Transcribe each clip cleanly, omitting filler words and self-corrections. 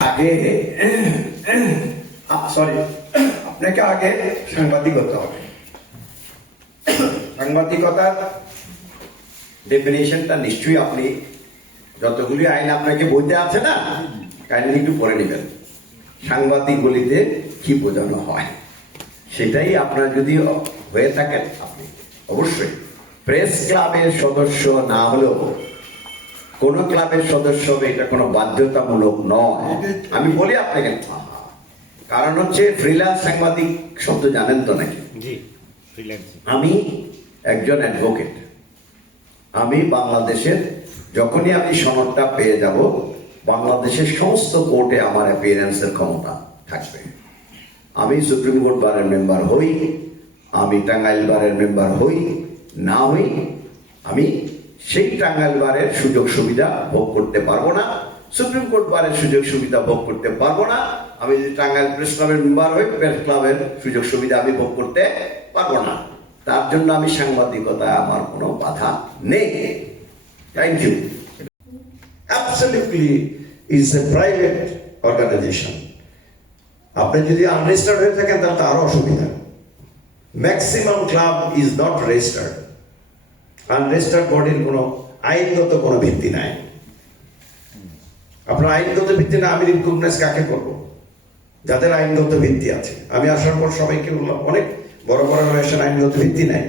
আগে সরি আপনাকে আগে সাংবাদিকতা হবে। সাংবাদিকতার ডেফিনেশনটা নিশ্চয়ই আপনি যতগুলি আইন আপনাকে বইতে আছে না, কাইন্ডলি একটু পড়ে নেবেন। সাংবাদিক বলিতে কি বোঝানো হয় সেটাই আপনার যদি হয়ে থাকেন, আপনি অবশ্যই প্রেস ক্লাবের সদস্য না হলেও কোন ক্লাবের সদস্য হবে, এটা কোনো বাধ্যতামূলক নয়। আমি বলি আপনাকে, কারণ হচ্ছে ফ্রিল্যান্স সাংবাদিক শব্দ জানেন তো নাকি? আমি একজন অ্যাডভোকেট। আমি বাংলাদেশের যখনই আমি সনদটা পেয়ে যাব, বাংলাদেশের সমস্ত কোর্টে আমার অ্যাপিয়ারেন্সের ক্ষমতা থাকবে। আমি সুপ্রিম কোর্ট বারের মেম্বার হই, আমি টাঙ্গাইল বারের মেম্বার হই না হই, আমি সেই টাঙ্গাইল বারের সুযোগ সুবিধা ভোগ করতে পারবো না, সুপ্রিম কোর্ট বারের সুযোগ সুবিধা ভোগ করতে পারবো না। আমি যদি টাঙ্গাইল প্রেস ক্লাবের মেম্বার হই, প্রেস ক্লাবের সুযোগ সুবিধা আমি ভোগ করতে পারবো না। তার জন্য আমি সাংবাদিকতায় আমার কোনো বাধা নেই। Thank you. Absolutely is a private organization. আপনি যদি আনরেজিস্টার্ড হয়ে থাকেন তাহলে তো আরো অসুবিধা। Maximum club is not registered. Unregistered বডির কোনো আইনগত কোনো ভিত্তি নাই। আপনার আইনগত ভিত্তি না, আমি রিকগনাইজ কাকে করবো? যাদের আইনগত ভিত্তি আছে। আমি আসার পর সবাইকে বললাম, অনেক বড় বড় অর্গানাইজেশন আইনগত ভিত্তি নাই।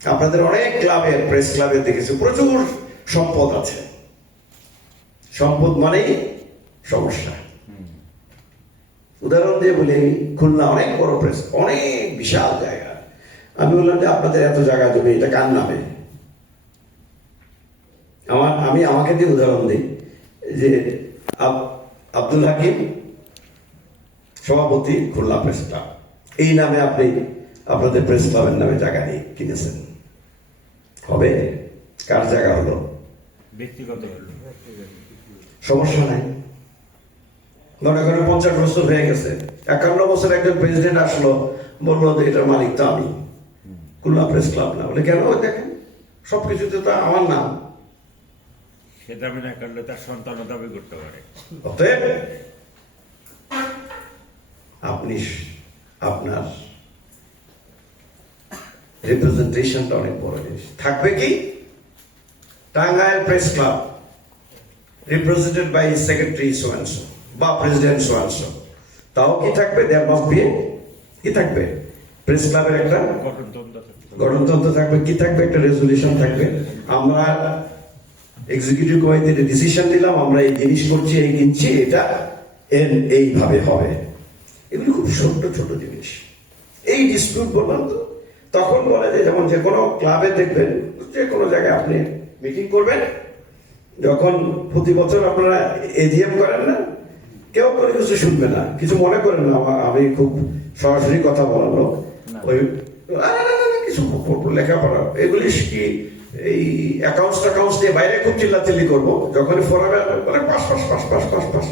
আপনাদের অনেক ক্লাবের, প্রেস ক্লাবের দেখেছি প্রচুর সম্পদ আছে। সম্পদ মানেই সমস্যা। উদাহরণ দিয়ে বলি, খুলনা অনেক বড় প্রেস, অনেক বিশাল জায়গা। আমি বললাম যে আপনাদের এত জায়গা জমি, এটা কার নামে? আমাকে দিয়ে উদাহরণ দিই যে আব্দুল হাকিম সভাপতি, খুলনা প্রেস ক্লাব, এই নামে আপনি আপনাদের প্রেস ক্লাবের নামে জায়গা নিয়ে কিনেছেন, হবে? কার জায়গা হলো? ব্যক্তিগত সমস্যা নাই। মনে করেন 50 বছর হয়ে গেছে, 51 বছর একজন প্রেসিডেন্ট আসলো, বললো যে এটার মালিক তো আমি, খুলনা প্রেস ক্লাব না। বলে কেন? দেখেন সবকিছুতে তো আমার নাম। সে দাবি না করলে তার সন্তান দাবি করতে পারে। অতএব আপনি আপনার রিপ্রেজেন্টেশনটা অনেক বড় জিনিস। থাকবে কি? Tangail press club represented by secretary so and so বা প্রেসিডেন্ট so and so, তাও কি থাকবে? দেয়ার মাস্ট বি কি থাকবে? প্রেস ক্লাবের একটা গঠনতন্ত্র থাকবে। কি থাকবে? একটা রেজলিউশন থাকবে। আমরা এক্সিকিউটিভ কমিটিতে ডিসিশন দিলাম, আমরা এই জিনিস করছি, এই কিনছি, এটা এইভাবে হবে। এগুলো খুব ছোট ছোট জিনিস। এই ডিসপিউট বললাম তো, তখন বলে যে যেমন যে কোনো ক্লাবে দেখবেন, যে কোনো জায়গায় আপনি মিটিং করবেন, যখন প্রতি বছর আপনারা এজিএম করেন না, কেউ করে কিছু শুনবে না, কিছু মনে করেন না, আমি খুব সরাসরি কথা বলালো, ওই কিছু লেখাপড়া এগুলি কি এই অ্যাকাউন্টস দিয়ে বাইরে খুব চিল্লাচিল্লি করবো, যখনই ফোরামে মানে pass pass pass pass pass pass,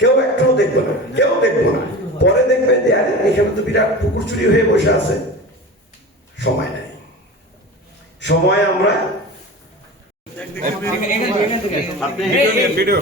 কেউ একটাও দেখবে না, কেউ দেখবো না। পরে দেখবেন যে আরে এখানে তো বিরাট পুকুর চুরি হয়ে বসে আছে। সময় নাই, সময় আমরা ভিডিও